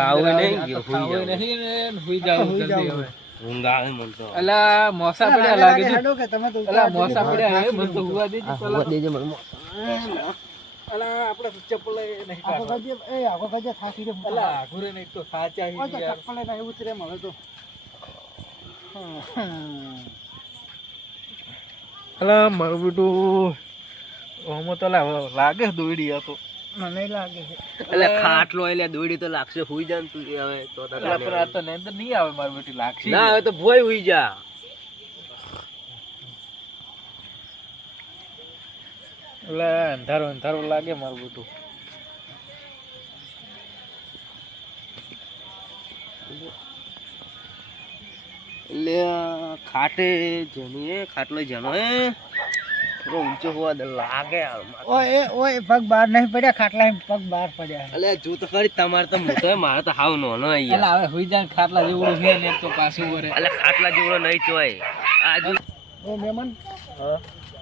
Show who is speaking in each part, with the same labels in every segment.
Speaker 1: ખાવું નહીં, હુઈ
Speaker 2: ખાવું
Speaker 1: જવું.
Speaker 2: નહીં ને હુઈ જાવું જલ્દી
Speaker 3: જાવું.
Speaker 2: હવે.
Speaker 1: ઊંઘ આવે મને તો
Speaker 2: અલા, મોસા પડ્યા
Speaker 3: લાગે
Speaker 2: લાગે છે.
Speaker 3: હેડો કે તમે તો
Speaker 2: અલા, મોસા પડ્યા હે, મને તો હુવા દેજે પેલા.
Speaker 1: દેજે મને
Speaker 2: અલા, આપણે ચપ્પલ એ નહીં
Speaker 3: આખો ગજે એ આખો ગજે થાકી રે
Speaker 2: અલા, આઘુરે નહીં તો સાચા હી યાર.
Speaker 3: ચપ્પલે નહીં ઉતરે તો
Speaker 2: અલા, મારું બેટું ઓમો તો લાગે દોડી હતો
Speaker 3: મને લાગે છે.
Speaker 1: એટલે ખાટલો એટલે દોડી તો લાગશે હુઈ જા તું હવે તો તારે
Speaker 2: તો નીંદર નહીં આવે મારી બેટી લાગશે.
Speaker 1: ના હવે તો ભોય હુઈ જા.
Speaker 2: એટલે અંધારો અંધારો લાગે મારું બેટું.
Speaker 1: એટલે ખાટે જમીએ ખાટલો જેનો થોડો ઊંચો હોવા દે લાગે.
Speaker 3: ઓય એ ઓય પગ બહાર નહીં પડ્યા ખાટલા પગ બહાર પડ્યા.
Speaker 1: અલે જો તો ખરી તમારે તો મોટો હે, મારે તો હાવ નો હે
Speaker 2: એટલે હવે હોઈ જાય ખાટલા જેવડો હે ને તો પાછું વરે.
Speaker 1: અલે ખાટલા જેવડો નહીં ચોય. આજુ જો
Speaker 3: ઓ હા?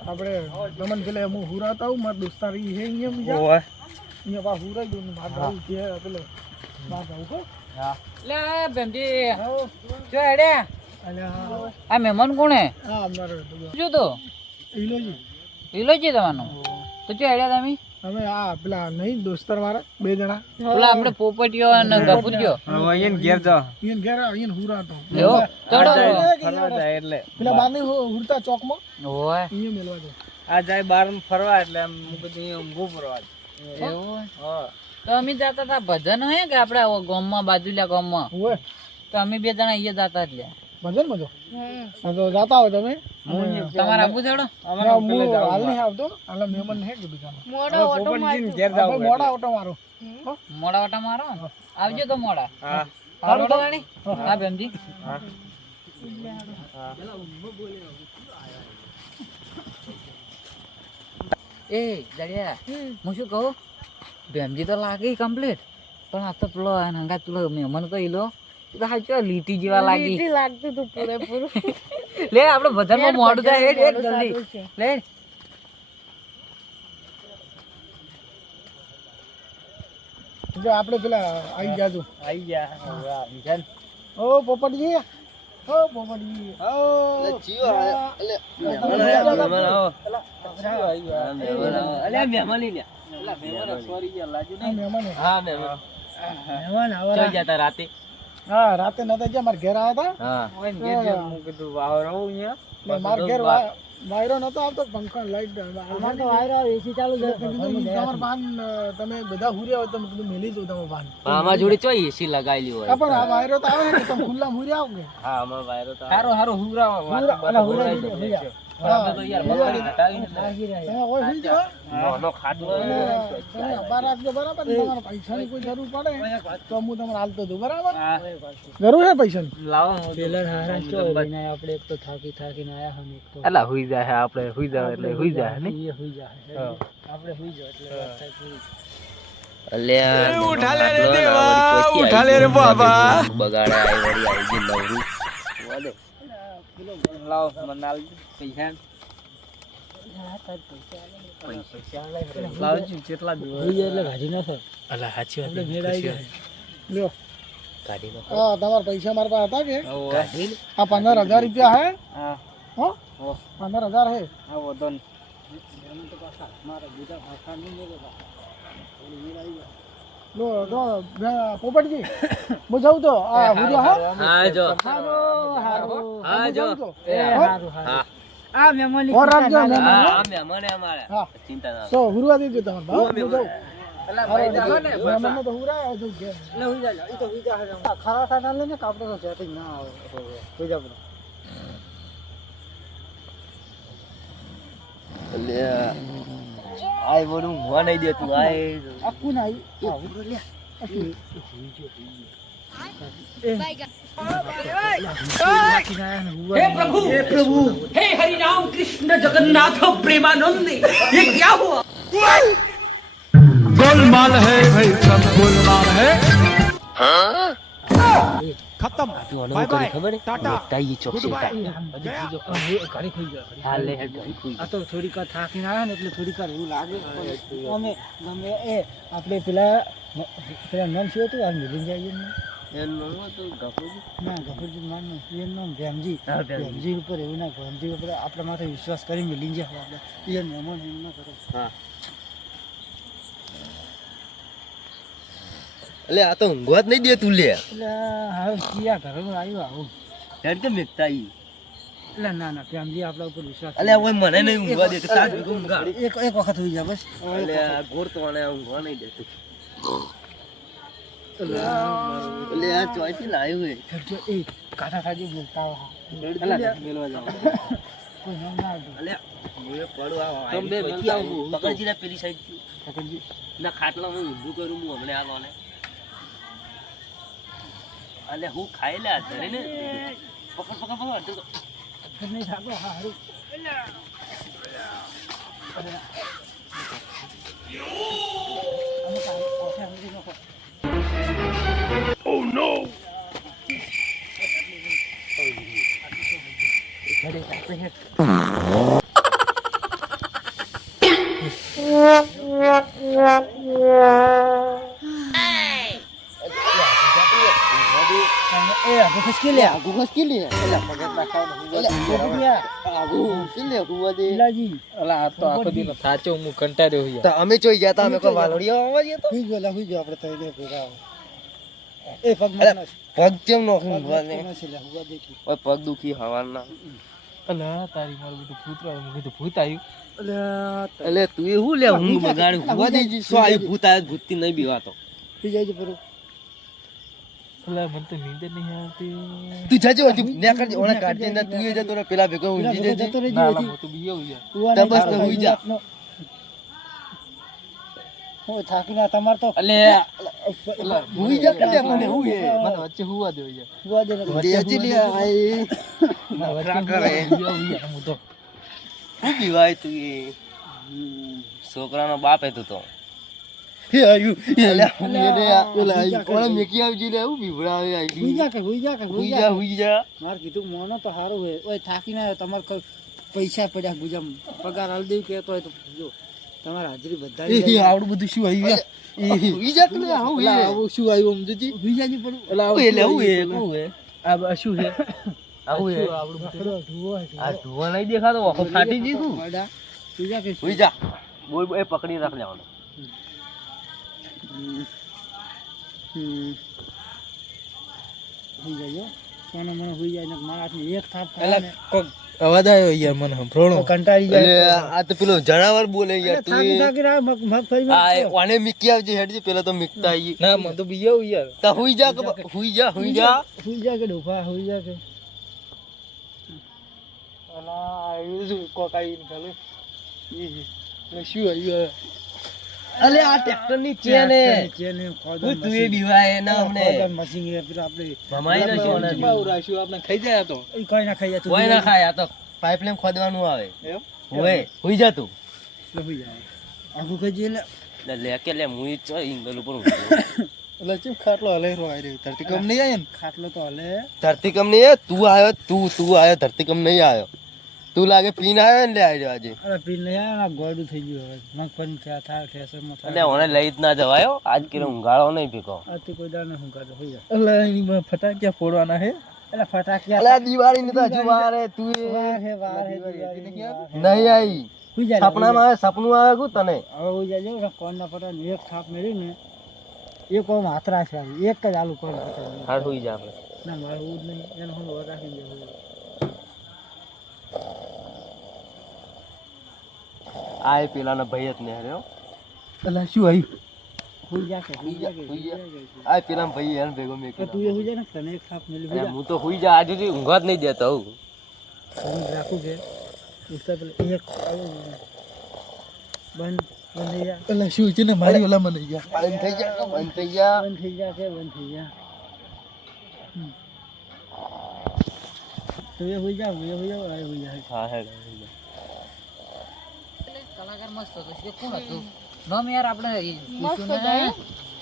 Speaker 3: આપણે તમને પેલે હું હુરાતા હું મારા દોસ્તાર ઈ હે અહીંયા જા.
Speaker 2: ઓય.
Speaker 3: અહીંયા પા હુરાઈ ને બહાર જવું છે પેલે બહાર જવું કો
Speaker 4: લે બેમજી જો હેડે. આ મહેમાન કોણે
Speaker 3: હા? અમારે
Speaker 4: શું તો?
Speaker 3: ઈલોજી
Speaker 4: ઇલોજી તમારું તો જો હેડ્યા તમે?
Speaker 3: અમે આ પેલા નહીં દોસ્તર મારા બે જણા.
Speaker 4: પેલા આપણે પોપટીઓ અને ગપુરજો
Speaker 3: અહીંયા ઘેર અહીંયા હુરાતો
Speaker 4: લેવો ચડો
Speaker 2: ફરવા જાય એટલે.
Speaker 3: પેલા બાર નહીં હુરતા ચોકમાં.
Speaker 4: ઓય.
Speaker 3: અહીંયા મેલવા જાય.
Speaker 2: આ જાય બાર ફરવા એટલે આમ હું અહીંયા ઊંઘું ફરવા
Speaker 4: એવું
Speaker 2: હા.
Speaker 4: તો અમે જતા હતા ભજન હોય કે આપણે આવો ગામમાં બાજુલા ગામમાં?
Speaker 3: હોય.
Speaker 4: તો અમે બે જણા અહીંયા જતા એટલે.
Speaker 3: મજો ને મજો તો જાતા હોય તમે.
Speaker 4: તમારે આબુ
Speaker 3: હું હાલ નહીં આવતો હાલ મહેમાન હે કે બીજા મોડા ઓટો મારો.
Speaker 4: મોડા ઓટા મારો? આવજો તો મોડા.
Speaker 2: હા.
Speaker 4: તો. હા. એ દરિયા હું શું કહું? બેમજી તો લાગે કમ્પ્લીટ પણ આ તો પેલો હંગા પેલો મહેમાન તો ઈલો. લીટી જેવા લાગી.
Speaker 5: લાગતું હતું પૂરેપૂરું.
Speaker 4: લે આપણે બધામાં મોડું થાય હેડ હેડ જલ્દી. લે.
Speaker 3: જો આપણે પેલા આવી જાજો
Speaker 2: આવી ગયા.
Speaker 3: ઓ પોપટજી. ઓ પોપટજી. ઓ.
Speaker 1: અલે મહેમાન આવો. હા, મહેમાન આવો. અલે આ મહેમાન લઈ લે
Speaker 3: આ મહેમાન. હે.
Speaker 1: હા મહેમાન
Speaker 3: મહેમાન આવા
Speaker 1: જતા રાતે?
Speaker 3: હા રાતે નતા ગયા મારા ઘેર આવ્યા હતા
Speaker 1: હા.
Speaker 2: હું કીધું વાવ અહીંયા?
Speaker 3: મારા ઘેર વાયરો નતો આવતો પંખા લાઈટ અમાર તો વાયરો એસી ચાલુ છે. તમાર પાન તમે બધા હુર્યા હોય તો મેં કીધું મેલી દઉં તમારું પાન
Speaker 1: આમાં જોડે ચો એસી લગાવેલી હોય?
Speaker 3: પણ આ વાયરો તો આવે ને તમે ખુલ્લા હુર્યા આવો કે?
Speaker 1: હા આમાં વાયરો તો
Speaker 2: સારો સારો
Speaker 3: હુરા- અલા, હુરા પૈસાની કોઈ જરૂર પડે તો હું તમને હાલતો દઉં બરાબર જરૂર છે પૈસાની
Speaker 2: લાવો
Speaker 4: આપણે એક તો થાકી થાકીને આયા હમ એક તો
Speaker 2: અલા હુઈ જાય આપણે હુઈ જાય એટલે હુઈ જાય ને
Speaker 4: એ હોઈ જાય આપણે હોઈ જાય એટલે
Speaker 1: ઉઠાલે રે બાબા બગાડે વળી નવરું. વાલે
Speaker 2: મને આલ પૈસા. લાવજો કેટલા દિવસ?
Speaker 4: એટલે ગાડી ના થાય.
Speaker 2: અલા સાચી વાત
Speaker 3: ભેડ આવી જાય. લ્યો. હા તમારા પૈસા મારા પાસે હતા કે? આ પંદર હજાર રૂપિયા હે?
Speaker 2: હા.
Speaker 3: હો? પંદર હજાર હે?
Speaker 2: હા વધો
Speaker 3: પોપટજી હું જાઉં તો? આ હે?
Speaker 1: હા જો.
Speaker 3: હારો હારો.
Speaker 1: હા જો.
Speaker 3: જાઉં તો.
Speaker 4: એ
Speaker 3: હો?
Speaker 4: હારું
Speaker 1: હા
Speaker 4: આ મહેમાન
Speaker 3: ઓર રાખજો મહેમાન,
Speaker 1: આ મહેમાન અમારે. ચિંતા ના
Speaker 3: સો હુરવા દેજો તમારે હા, હું જાઉં.
Speaker 2: અલા ભાઈ જાઓ ને.
Speaker 3: મહેમાનને તો હુરાય આવજો ઘેર.
Speaker 4: એટલે હોઈ જાય એ તો હોઈ જાય
Speaker 3: આ ખરા સાના લઈને કાપડો તો setting ના આવે. હોઈ
Speaker 1: બોલું.
Speaker 3: આ હુરો લે.
Speaker 1: તું આનું હું કરી ખબર હે મોટાઈ ચોકસે હાલ લે હેડ ઘડી ખુઈ
Speaker 3: આ તો થોડીક વાર થાકીને આવ્યા ને એટલે થોડીક વાર એવું લાગે પણ અમે ગમે એ આપણે પેલા પેલા નામ શું હતું આ મિલિંદ જાય
Speaker 1: એનું નામ હતું ગફુરજી.
Speaker 3: ના ગફુરજી નામ નથી એનું નામ ભેમજી.
Speaker 1: ભેમજી.
Speaker 3: ભેમજી ઉપર એવું ના ભેમજી ઉપર આપણા માથે વિશ્વાસ કરી મિલિંદ જાય આપણે. એ મહેમાન એમ ના કરો.
Speaker 1: એટલે આ તો ઊંઘવા જ નહીં દેતું લે.
Speaker 3: એટલે હવે ક્યાં ઘરમાં આવ્યું આવું.
Speaker 1: હેડ કે મેકતા ઈ.
Speaker 3: એટલે ના ના ભેમજી આપણા ઉપર વિશ્વાસ
Speaker 1: એટલે ઓય મને નહીં ઊંઘવા દે તાજ ઊંઘા
Speaker 3: એક એક વખત હોઈ જાય બસ.
Speaker 1: એટલે ગોર તો ઊંઘવા નહીં દેતું અલે આ ચોઈથી લાવ્યું હે
Speaker 3: ખર્ચો એ કાંઠા ખાજી બોલતા હોય
Speaker 1: મેલવા જાવ
Speaker 3: કોઈ નામ ના
Speaker 1: અલે હું. પડો આ
Speaker 2: તમે મેલતા
Speaker 1: આવ્યું. પકડજી ના પેલી સાઈડ
Speaker 3: પકડજી
Speaker 1: ના ખાટલા હું ઊંધું કરું હું હમણાં આલો ને અલે હું ખાઈ લે આ ધરે ને. પકડ પકડ પકડ અડધું.
Speaker 3: નહીં થાકો હા હારું એ આગો ખસકી લે આગો ખસકી લે એટલે પગત નાખાવ એટલે આગો ખસકી લે હુવા દે ઇલાજી
Speaker 2: અલા આ no! સાચો હું કંટાળ્યો
Speaker 1: અમે જોઈ ગયા હતા અમે કોઈ વાલોડિયો આવવા જઈએ તો
Speaker 3: હુઈ ગયો લા હુઈ ગયો આપણે તઈને ભેગા એ પગ
Speaker 1: પગ કેમ નો ને
Speaker 3: કી
Speaker 1: ઓય પગ દુખી હવાના
Speaker 2: અલે તારી મારું બધું ભૂતરા આવ્યું મેં કીધું ભૂત આવ્યું
Speaker 3: અલે
Speaker 1: અલે તું એ હું લે હું બગાડી હુવા દે સો આયુ ભૂત આયો ભૂતથી નહીં બીવાતો
Speaker 3: હુઈ જાય છે પરું
Speaker 2: અલે મને તો નીંદર નહીં આવતી.
Speaker 1: તું જાજે ને કરજે ઓને કાઢજે ને તું એ જતો રે પેલા ભેગો ઊંઘી દેજે
Speaker 3: જતો રહેજે
Speaker 2: ના તું બીયો યાર.
Speaker 1: તું બસ તો હુઈ જા.
Speaker 3: હું થાકી ના તમાર તો
Speaker 2: અલે
Speaker 1: હુઈ જા કે મને હું
Speaker 2: મને વચ્ચે હુવા દો યાર.
Speaker 3: હુવા દે ને.
Speaker 1: લે આઈ
Speaker 2: વચ્ચે કરે હું તો
Speaker 1: હું બીવાય તું એ? છોકરાનો બાપ હે તું તો.
Speaker 3: હે આયુ
Speaker 1: અલે હું એ લે ઓલા ઓલા મેકી આવજી લે હું બીવડાવે
Speaker 3: હુઈ જા કે હુઈ જા કે
Speaker 1: હુઈ
Speaker 3: હુઈ
Speaker 1: જા.
Speaker 3: જા
Speaker 1: હુઈ જા.
Speaker 3: માર કીધું મોનો તો સારું હે. ઓય થાકી ના તમાર પૈસા પડ્યા ગુજામ. પગાર હાલ દેવું કેતો હોય તો જો. તમારે હાજરી બધા
Speaker 2: આવડું બધું શું
Speaker 1: આવી ગયા કે એ
Speaker 2: આવું શું આવ્યું સમજુજી
Speaker 3: હુઈ જાજી પડું.
Speaker 2: અલા
Speaker 1: હું એ લે એ હું એ?
Speaker 2: આ શું છે?
Speaker 1: આવું એ?
Speaker 3: પકડો ઢુવો
Speaker 1: આ ધુવા નહીં દેખાતો આખો ફાટી જીધું
Speaker 3: પડા. કે
Speaker 1: હુઈ બોલ એ પકડી રાખ લેવાનો.
Speaker 3: મને હુઈ જાય ને મારા એક થાપ
Speaker 2: કોક અવાજ આવ્યો યાર મને સંભળાણો
Speaker 3: કંટાળી જાય
Speaker 1: આ તો પેલો જણાવર બોલે યાર તું
Speaker 3: મગફળી
Speaker 1: આ ઓને મિકી આવજે હેડજે પેલા તો મિકતા આવી
Speaker 2: ના મને તો બીયો યાર.
Speaker 1: તા હુઈ જા હુઈ જા હુઈ જા.
Speaker 3: હુઈ જા કે ડોફા હુઈ જા કે. અલા આવ્યું શું કોકાઈ ચાલે શું આવ્યું
Speaker 1: અલે આ ટ્રેક્ટરની ચેન એ
Speaker 3: ચેન એ ખોદન
Speaker 1: હું તું એ. બીવાય ના અમને.
Speaker 3: મશીન એ પેલું આપણે
Speaker 1: ભમાઈ ના છો ને
Speaker 2: રાખ્યું આપણે ખાઈ જાય તો.
Speaker 3: કોઈ ના ખાઈ જાય તો
Speaker 1: કોઈ ના ખાય આ તો પાઇપલાઇન ખોદવાનું આવે.
Speaker 2: એમ?
Speaker 1: હોય હુઈ જા તું.
Speaker 3: હુઈ જાય. આખું કઈ જે
Speaker 1: લે લે કે લે મુઈ ચો ઇંગલ ઉપર.
Speaker 2: એટલે ચેમ ખાટલો હલે રો આઈ રહ્યો ધરતી કમ નહીં આયે ને
Speaker 3: ખાટલો તો હલે.
Speaker 1: ધરતીકમ નહીં આયો, તું આવ્યો તું તું આયો ધરતીકમ નહીં આવ્યો તું લાગે પીન આવ્યો ને લે આવ્યો આજે?
Speaker 3: અરે પીન લઈ આવે ને ગોડું થઈ ગયું હવે. મગફળી થયા થાય ઠેસરમાં
Speaker 1: એટલે
Speaker 3: થાય
Speaker 1: ઓને લઈ જ ના જવાયો? આજ કે ઊંઘાળો નહીં ભીખો.
Speaker 3: આથી કોઈ દાને ઊંઘાળો હોય
Speaker 2: એટલે એની માં ફટાકિયા ફોડવાના હે?
Speaker 3: એટલે ફટાકિયા
Speaker 1: એટલે દિવાળી ને તો હજુ વાર હે. તું
Speaker 3: વાર હે વાર. હે
Speaker 1: નહીં આવી. સપનામાં આવે સપનું આવે કુ તને?
Speaker 3: હવે હું જાજો કોણ ના પટા એક થાપ મેળ્યું ને એક ઓમ હાથરા છે આવી. એક જ આલુ કોણ પટા
Speaker 1: હાડ હોઈ જા આપણે.
Speaker 3: ના મારું ઉડ નહીં એનો હું રાખી દે
Speaker 1: આ પેલાના ભાઈ જ ને હર્યો.
Speaker 2: એટલે શું આવ્યું
Speaker 1: હું તો હુઈ જા આજે ઊંઘા જ નહીં દેતો હું
Speaker 3: રાખું કે પેલા
Speaker 2: શું છે ને મારી ઓલા મને ગયા.
Speaker 1: બંધ થઈ ગયા બંધ થઈ ગયા
Speaker 3: બંધ થઈ જા કે બંધ થઈ ગયા. તું એ હુઈ જા હું એ હુઈ જાઉં આ એ જા
Speaker 1: હા હેડ હુઈ.
Speaker 4: કલાકાર મસ્ત હતો. કે કોણ હતું? નામ યાર આપણે પૂછ્યું ના.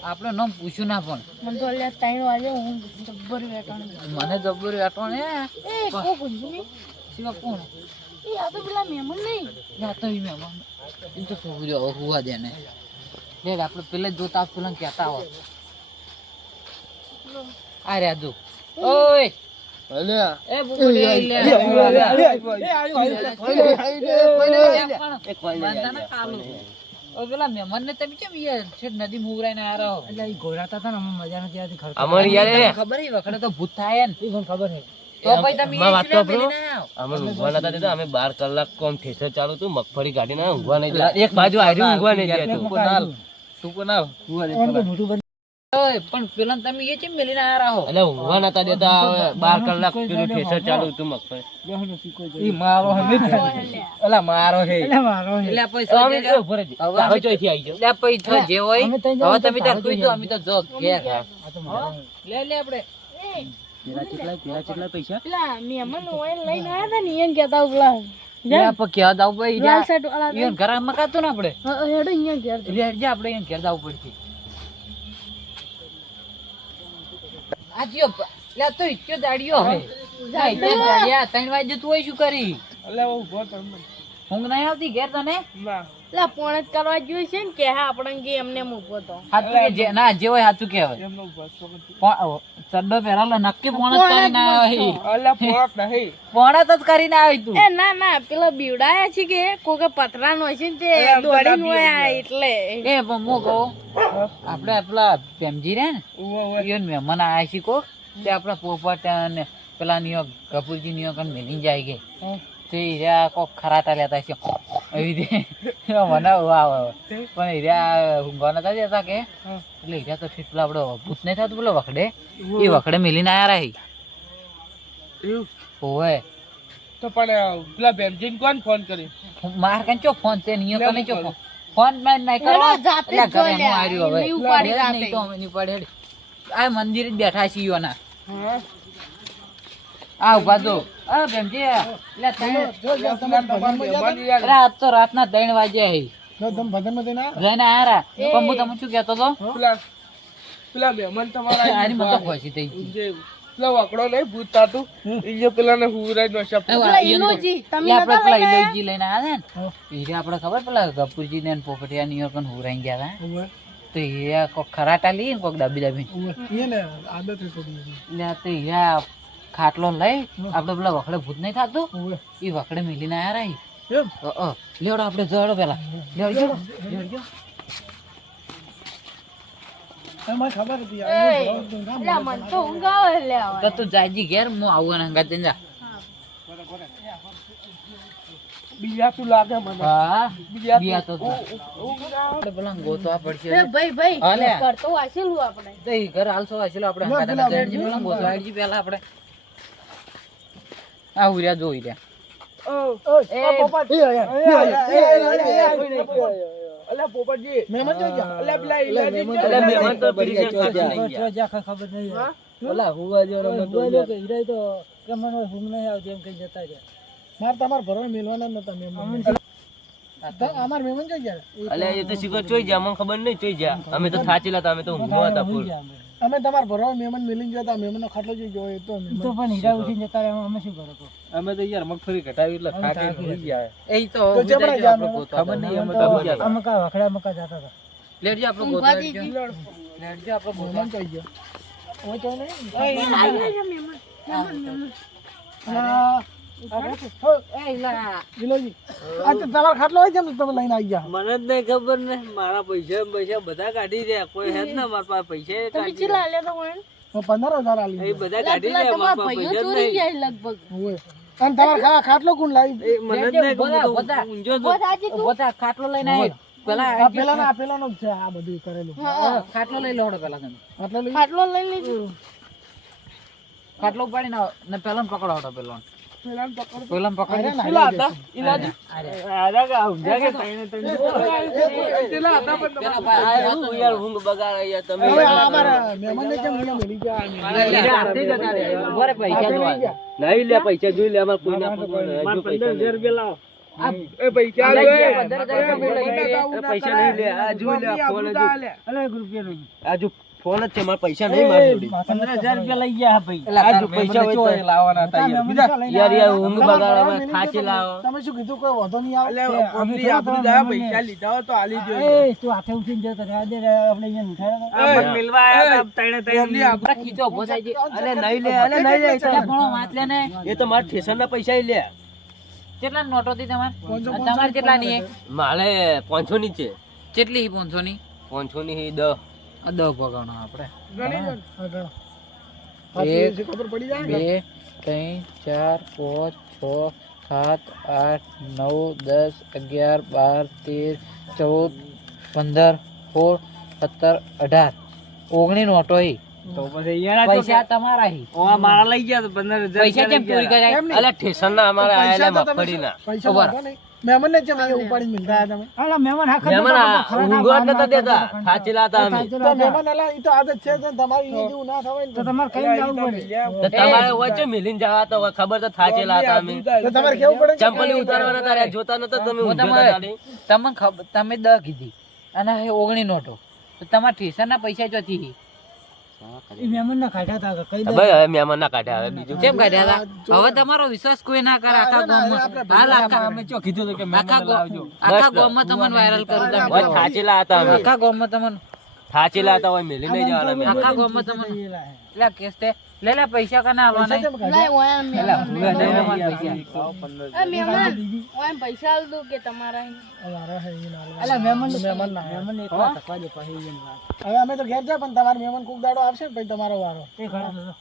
Speaker 4: આપણે નામ પૂછ્યું ના પણ.
Speaker 5: મને તો અલ્યા ત્રણ વાગે હું જબ્બર વેટણ
Speaker 4: મને જબ્બર વેટણ
Speaker 5: એ કોક ઊંઘી
Speaker 4: સિવા કોણ?
Speaker 5: એ આ તો પેલા મહેમાન નહીં.
Speaker 4: ના તો એ મહેમાન. એ તો છોકરીઓ હોવા દે ને લે આપણે પેલે જોતા પેલા કહેતા આવો આ રહ્યા જો. ઓય!
Speaker 1: નહીં
Speaker 4: મહેમાન ને તમે કેમ નદી મુગરાઈ ને આરો
Speaker 3: એટલે ઈ ઘોડાતા હતા ને અમે મજા નથી આવતી
Speaker 4: ખબર હે વખડે તો ભૂત થાય ને
Speaker 3: ખબર
Speaker 4: તો
Speaker 1: તો
Speaker 4: આવો.
Speaker 1: અમે બાર કલાક કોમ ઠેસર ચાલુ હતું મગફળી કાઢીને ઊંઘવા નહીં એક બાજુ આર્યું ઊંઘવા નહીં
Speaker 2: તું
Speaker 3: તો
Speaker 4: પણ પેલા તમે એ કેમ મેલીને આરા રહો?
Speaker 1: એટલે ઊંઘવા નતા દેતા હવે બાર કલાક પેલું ઠેસર ચાલુ હતું મગફળી.
Speaker 2: ઈ મારો હે અલા મારો હે.
Speaker 3: એટલે મારો છે.
Speaker 4: એટલે પૈસા દે
Speaker 1: તો ઊભો
Speaker 4: હવે
Speaker 1: હવે ચોઈથી આઈ જાઓ.
Speaker 4: એટલે પૈસા જે હોય હવે તમે
Speaker 3: તાર
Speaker 4: ત્યાં જો અમે તો જો ઘેર.
Speaker 3: આ તો મારો છે.
Speaker 4: લે લે આપણે.
Speaker 1: પેલા કેટલા પેલા કેટલા પૈસા?
Speaker 5: પેલા મહેમાન હોય લઈને આવ્યા હતા ને એમ કેતા ઉપલા
Speaker 4: લે આપણે ક્યાં જાવ ભાઈ
Speaker 5: લાલ શર્ટ વાળા
Speaker 4: ઈવન ઘર ને આપણે.
Speaker 5: હેડો અહીંયા ઘેર
Speaker 4: એટલે આપણે એને ઘેર જવું પડશે. આ લે તો ઇત્યો દાડિયો હે જાય તે દાડિયા ત્રણ વાગે તું હોય શું કરી?
Speaker 2: અલા ઊભો કર
Speaker 4: ઊંઘ નહીં આવતી ઘેર તને?
Speaker 2: ના.
Speaker 5: પેલા પણ જ કરવા જોઈએ છે ને કે હા આપણે કે એમને મૂકો તો.
Speaker 4: સાચું જે ના જે હોય સાચું કહેવાય.
Speaker 2: એમનો
Speaker 4: ચડ્ડો પહેરાલો નક્કી પોણ જ કરીને આવી
Speaker 2: અલા નહીં.
Speaker 4: પોણ જ કરીને આવી તું.
Speaker 5: એ ના ના પેલો બીવડાયા છે કે કોકે પતરા નો છે ને તે દોડી નો એટલે.
Speaker 4: એ પણ હું કહું આપણે પેલા પેમજી રે ને ઈવન મહેમાન આયા છે કો તે આપણા પોપટ અને પેલા નિયો કપૂરજી નિયો કન મેલી જાય કે. તે હીરા કોક ખરાતા લેતા છે. એવી રીતે મને વાહ પણ હીરા ઊંઘવા નતા જતા કે. એટલે હીરા તો ઠીક પેલા આપડો ભૂત નહીં થતું પેલો વખડે. એ વખડે મેલીને આયા રહી. ઓવે.
Speaker 2: તો પણ પેલા બેમજીન કોણ ફોન કરી
Speaker 4: માર કન ચો ફોન છે? નિયો કને ચો ફોનમાં નહીં કરો
Speaker 5: જાતે જ જોઈ લે.
Speaker 4: હું આવ્યો હવે
Speaker 5: ઉપાડી રાતે.
Speaker 4: નહીં તો અમે ની પડે આ મંદિર જ બેઠા છીએ યોના આ ઊભા તો. એટલે
Speaker 3: તમે ને?
Speaker 4: અરે આજ તો રાતના ત્રણ વાગ્યા હે
Speaker 3: જો તમે ભજનમાં જઈને
Speaker 4: જઈને આયા રા. પણ હું તમને શું કહેતો તો
Speaker 2: પેલા પેલા મહેમાન તમારા
Speaker 4: આની મને તો ખુશી થઈ ગઈ.
Speaker 2: જે વાકડો નહીં ભૂત થાતું ઈ જે પેલાને હુરાઈ નો શબ્દ.
Speaker 5: પેલા
Speaker 4: ઈયોને
Speaker 5: તમે
Speaker 4: આપણે પેલા
Speaker 5: લઈને
Speaker 4: લઈને આવ્યા ને? આપણે ખબર પેલા ગપુરજી ને પોપટિયા ની પણ હુરાઈ ગયા હતા તો કોક ખરાટા લઈ ને કોક દાબી દાબી
Speaker 3: ઉવ્વે. ઈ ને આદત છે
Speaker 4: એટલે તો ખાટલો લઈ આપણે પેલા વખડે ભૂત નહીં થતું. એ વખડે મિલીને આયા રહી. લેવડો આપણે જડો પેલા. લેવડો લેવડો
Speaker 3: તો
Speaker 2: બીજા લાગે મને.
Speaker 4: હા.
Speaker 2: બીજા
Speaker 4: તો ગોતવા પડશે.
Speaker 5: એ ભાઈ ભાઈ કરતો વાંચેલું આપણે.
Speaker 4: તો ઘર હાલશો વાંચેલો આપણે હંગાત હંગાત જઈને પેલા ગોતવા પેલા આપણે. આ ઉર્યા જોઈ રહ્યા
Speaker 3: જોઈ ગયા?
Speaker 1: ગયા.
Speaker 3: મારે તમારે ભરવા મેલવાના જ નતા મહેમાન તો અમારા મહેમાન જોઈ ગયા
Speaker 1: અલ્યા એ તો સિગર ચોઈ જા મને ખબર નહીં ચોઈ જા અમે તો થાચેલા હતા અમે તો ઊંઘવા હતા ફૂલ
Speaker 3: અમે તમારા ભરવા મહેમાન મિલી ગયા હતા મહેમાનનો ખાટલો જોઈ ગયો તો તો મહેમાન.
Speaker 2: અમે તો યાર મગફળી ઘટાવી એટલે ખાટી થઈ ગયા
Speaker 4: એ તો
Speaker 3: તો
Speaker 4: ઊભી
Speaker 3: જબરા
Speaker 4: રહેજો,
Speaker 3: જા,
Speaker 4: આપણે ગોતવા
Speaker 2: ખબર નહીં અમે
Speaker 4: જવાનું.
Speaker 2: તો ગયા હતા.
Speaker 4: લેડજો આપણે હેડજો. લેડજો આપણે
Speaker 3: મહેમાન જોઈ ગયા ઓય તો નહીં. આ,
Speaker 4: એ લા.
Speaker 3: વિલોજી, આ તો તમારો ખાટલો
Speaker 2: મને જ નહીં ખબર ને. મારા પૈસા પૈસા બધા કાઢી કોઈ ના મારા પાસે પૈસા
Speaker 3: પંદર હજાર આલી
Speaker 2: બધા કાઢી
Speaker 5: લગભગ.
Speaker 3: અને તમારા કોણ લાવી?
Speaker 2: મને જ નહીં ખબર ઊંઝો
Speaker 4: ખાટલો લઈને. પેલા
Speaker 3: આ પેલાનો આ પેલાનો છે આ બધું કરેલું.
Speaker 4: ખાટલો લઈ લો પેલા તમે.
Speaker 3: ખાટલો લઈ
Speaker 5: ખાટલો લઈ લીધું.
Speaker 4: ખાટલો ઉપાડીને આવો. ને પેલા પકડો
Speaker 3: ના,
Speaker 2: પેલા પેલા.
Speaker 1: નહીં લે પૈસા જોઈ લે અમારે કોઈ ના પૈસા
Speaker 2: પંદર હજાર રૂપિયા લાવો
Speaker 1: નહીં લે આ જોઈ લે આ ફોન જો. આ જો ફોન જ છે મારા પૈસા નહીં મારી જોડે.
Speaker 4: 15000 રૂપિયા લઈ ગયા ભાઈ.
Speaker 1: આ જો પૈસા હોય તો.
Speaker 2: લાવવાના હતા યાર.
Speaker 1: યાર યાર ઊંઘ
Speaker 3: તમારે
Speaker 1: બગાડવા
Speaker 3: મેલી
Speaker 1: લાવો.
Speaker 3: તમે શું કીધું કોઈ વાંધો નહીં આવે?
Speaker 4: આપણા ખીચો ઊભો થાય છે.
Speaker 1: અલે નહીં લે અલે નહીં લે
Speaker 4: એટલે ભણો વાત લે ને.
Speaker 1: એ તો મારા ઠેસર ના પૈસા લે.
Speaker 4: કેટલા નોટો હતી તમારે તમારે કેટલા ની
Speaker 1: મારે પાંચસો ની છે.
Speaker 4: કેટલી પાંચસો ની
Speaker 1: પાંચસો ની દસ
Speaker 4: આ દસ પગાણો આપણે. એક,
Speaker 3: તો ખબર પડી જાય ને.
Speaker 4: બે ત્રણ ચાર પાંચ છ સાત આઠ નવ દસ અગિયાર બાર તેર ચૌદ પંદર સોળ સત્તર અઢાર. ઓગણી નોટો હી
Speaker 2: તો પછી
Speaker 4: પૈસા તમારા હી.
Speaker 2: મારા લઈ ગયા તો પંદર
Speaker 4: પૈસા કેમ ચોરી કર્યા?
Speaker 3: એમ
Speaker 1: ઠેસન ના અમારા
Speaker 3: પૈસા
Speaker 1: આયેલા મગફળી ના
Speaker 3: પૈસા ને જેમ ઉપાડીને મિલતા હતા તમે
Speaker 1: મહેમાન આ ઊંઘવા જ નતા દેતા. થાચેલા હતા અમે.
Speaker 3: તો મહેમાન અલા, ઈ તો આદત છે તો તમારી ઈ જેવું ના થવાય ને.
Speaker 1: તો તમારે વચ્ચે મિલીન જવા તો ખબર તો થાચેલા હતા અમે
Speaker 3: તો તમારે કેવું પડે?
Speaker 1: ચંપલી ઉતારવાના તારે જોતા નતા તમે
Speaker 4: હું
Speaker 1: તમે
Speaker 4: તમારે તમે દ કીધી. અને ઓગણી નોટો. તો તમારા ઠેસર ના પૈસા હી.
Speaker 1: હવે મહેમાન ના કાઢ્યા હવે બીજું?
Speaker 4: કેમ કાઢ્યા હતા? હવે તમારો વિશ્વાસ કોઈ ના કરે આખા ગામમાં. હાલ આખા
Speaker 2: અમે ચો કીધું હતું કે
Speaker 4: આખા
Speaker 2: મહેમાન
Speaker 4: આખા ગામમાં તમને વાયરલ કરું તમે
Speaker 1: થાચેલા હતા
Speaker 4: આખા ગામમાં તમને
Speaker 1: થાચેલા હતા ઓય મિલી નહીં જવાના.
Speaker 4: આખા ગામમાં તમને એટલે કેસ તે લે લે પૈસા કને આલવાના?
Speaker 5: લાય ઓય મહેમાન.
Speaker 4: દે મહેમાન
Speaker 5: મહેમાન ઓય પૈસા આલ દઉં કે તમારા?
Speaker 3: અમારા હે ઈ ના મહેમાન ના હે. હવે અમે તો ઘેર જા પણ તમારા મહેમાન કોક દાડો આવશે ને પછી તમારો વારો.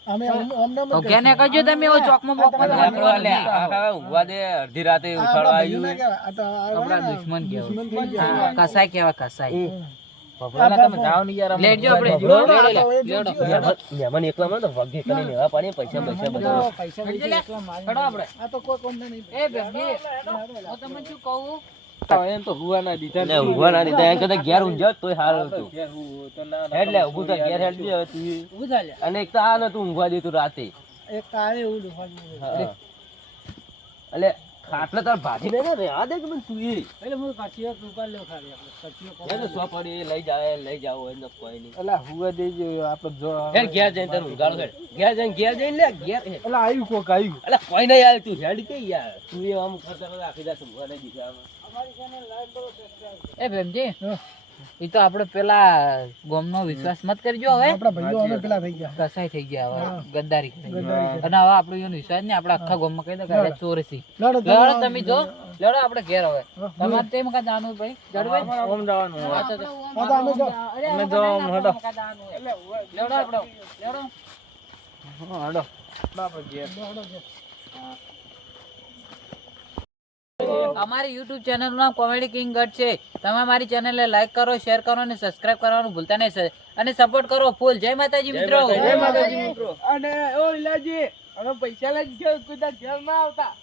Speaker 3: અમે અમ- અમને
Speaker 4: તો કેને કહેજો તમે એવો ચોકમાં બોકમાં
Speaker 1: લાકડો લે, આખા ઊંઘવા દે અડધી રાતે ઉઠાડવા આવ્યું.
Speaker 3: આ તો
Speaker 4: આપણા દુશ્મન કેવા કસાય કેવા કસાય
Speaker 2: ભગવાન તમે જાઓ ને યાર
Speaker 4: લેટજો આપણે
Speaker 3: આ તો એ
Speaker 4: લેડો.
Speaker 3: જોઈશું.
Speaker 1: મહેમાન- મહેમાન એકલા માં તો વગે કરીને લેવા પાડીને પૈસા પૈસા બધા
Speaker 4: હેડજો લે. હેડો આપણે.
Speaker 3: આ તો કોઈ કોમને નહીં.
Speaker 4: એ બેબી હું તમને શું કહું?
Speaker 2: એમ તો હુવા ના દીધા
Speaker 1: ને. ઊંઘવા ના દીધા એમ કદાચ ઘેર ઊંઘ્યો તો સારું હતું.
Speaker 2: ઘેર હું તો ના
Speaker 1: હેડ લે ઊભું થા ઘેર હેડ દે હવે તું. અને એક તો આ નતું ઊંઘવા દેતું રાતે. એટલે ખાટલે તાર ભાજી ને રેવા દે કે મને તું એ? એને સો પડી લઈ જાય લઈ જાવ એને કોઈ નહીં.
Speaker 2: અલા હુવા દેજો આપણે જો
Speaker 1: હેડ ઘેર જઈને તને ઊંઘાડો હેડ. ઘેર જઈને ઘેર જઈને લે ઘેર
Speaker 2: એટલે આવ્યું કોક આવ્યું
Speaker 1: એટલે કોઈ નહીં આવે તું હેડ કે યાર? તું એ આમ કરતા કરતા આખી રાત ઊંઘવા નહીં દીધા.
Speaker 4: એ બેમજી એ તો આપણે પેલા ગોમનો વિશ્વાસ મત કરજો હવે.
Speaker 3: આપણા ભાઈઓ અમે પેલા થઈ ગયા.
Speaker 4: કસાઈ થઈ ગયા હવે. ગદ્દારી અને હવે આપણો એનો વિશ્વાસ નહીં આપણે આખા ગામમાં કહી દે કે ચોરસી
Speaker 3: લડો
Speaker 4: તમે. જો. લડો આપણે ઘેર હવે. તમારે તેમ કા જાણવું ભાઈ જડભાઈ
Speaker 2: ઓમ જવાનું
Speaker 4: હા તો-
Speaker 3: અમે જો.
Speaker 2: અમે જો ઓમ હડો.
Speaker 4: લડો આપણો. લડો.
Speaker 2: હડો. બાપા ઘેર.
Speaker 4: અમારી યુટ્યુબ ચેનલનું નામ કોમેડી કિંગ ગઢ છે. તમે મારી ચેનલને લાઈક કરો શેર કરો અને સબસ્ક્રાઇબ કરવાનું ભૂલતા નહીં સર. અને સપોર્ટ કરો ફૂલ. જય માતાજી મિત્રો.
Speaker 3: અને ઓ ઇલાજી અમે પૈસા લઈ ગયો કુદા ના આવતા.